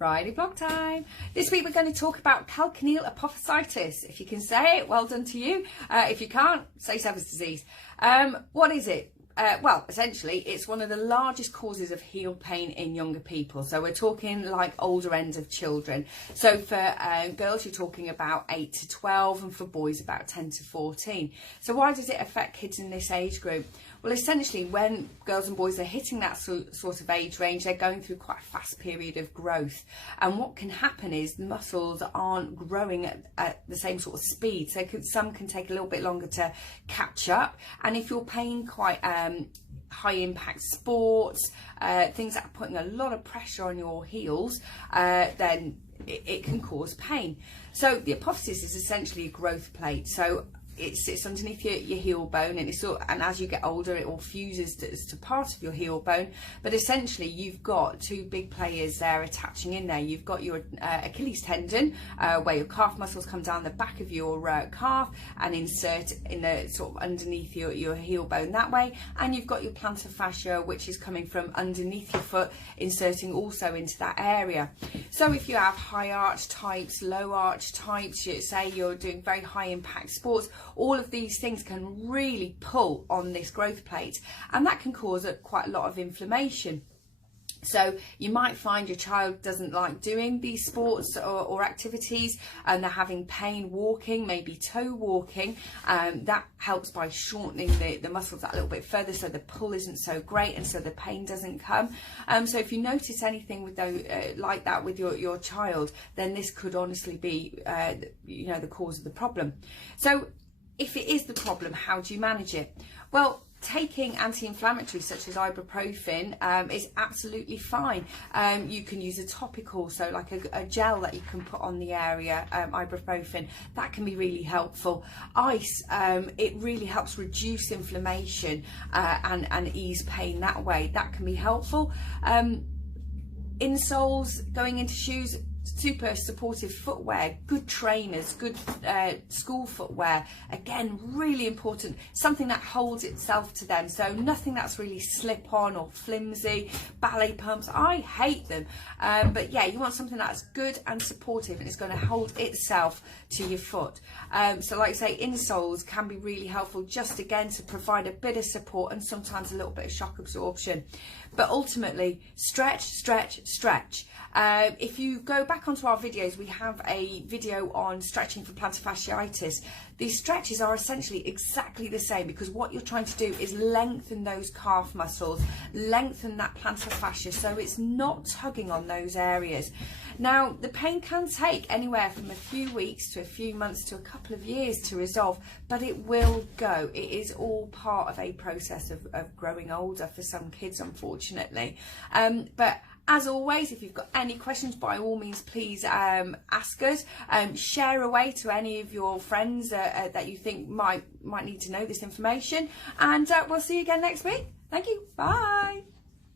Friday vlog time. This week we're going to talk about Calcaneal Apophysitis. If you can say it, well done to you. If you can't, say Sever's disease. What is it? Well, essentially, it's one of the largest causes of heel pain in younger people. So we're talking like older end of children. So for girls, you're talking about 8 to 12, and for boys, about 10 to 14. So why does it affect kids in this age group? Well, essentially, when girls and boys are hitting that sort of age range, they're going through quite a fast period of growth. And what can happen is the muscles aren't growing at the same sort of speed. So some can take a little bit longer to catch up. And if you're playing quite high impact sports, things that are putting a lot of pressure on your heels, then it can cause pain. So the apophysis is essentially a growth plate. So it sits underneath your heel bone, and and as you get older it all fuses to part of your heel bone. But essentially you've got two big players there attaching in there. You've got your Achilles tendon, where your calf muscles come down the back of your calf and insert in the sort of underneath your heel bone that way, and you've got your plantar fascia, which is coming from underneath your foot, inserting also into that area. So if you have high arch types, low arch types, say you're doing very high impact sports, all of these things can really pull on this growth plate, and that can cause quite a lot of inflammation. So you might find your child doesn't like doing these sports or activities, and they're having pain walking, maybe toe walking. That helps by shortening the muscles that little bit further, so the pull isn't so great, and so the pain doesn't come. So if you notice anything with like that with your child, then this could honestly be the cause of the problem. So if it is the problem, how do you manage it? Well, taking anti-inflammatories such as ibuprofen is absolutely fine. You can use a topical, so like a gel that you can put on the area, ibuprofen, that can be really helpful. Ice, it really helps reduce inflammation and ease pain that way. That can be helpful. Insoles going into shoes, super supportive footwear, good trainers, good school footwear, again really important, something that holds itself to them, so nothing that's really slip on or flimsy. Ballet pumps, I hate them, but yeah, you want something that's good and supportive and it's going to hold itself to your foot. So like I say, insoles can be really helpful, just again to provide a bit of support and sometimes a little bit of shock absorption. But ultimately, stretch, stretch, stretch. If you go back onto our videos, we have a video on stretching for plantar fasciitis. These stretches are essentially exactly the same, because what you're trying to do is lengthen those calf muscles, lengthen that plantar fascia, so it's not tugging on those areas. Now, the pain can take anywhere from a few weeks to a few months to a couple of years to resolve, but it will go. It is all part of a process of growing older for some kids, unfortunately. But as always, if you've got any questions, by all means, please ask us. Share away to any of your friends that you think might need to know this information. And we'll see you again next week. Thank you. Bye.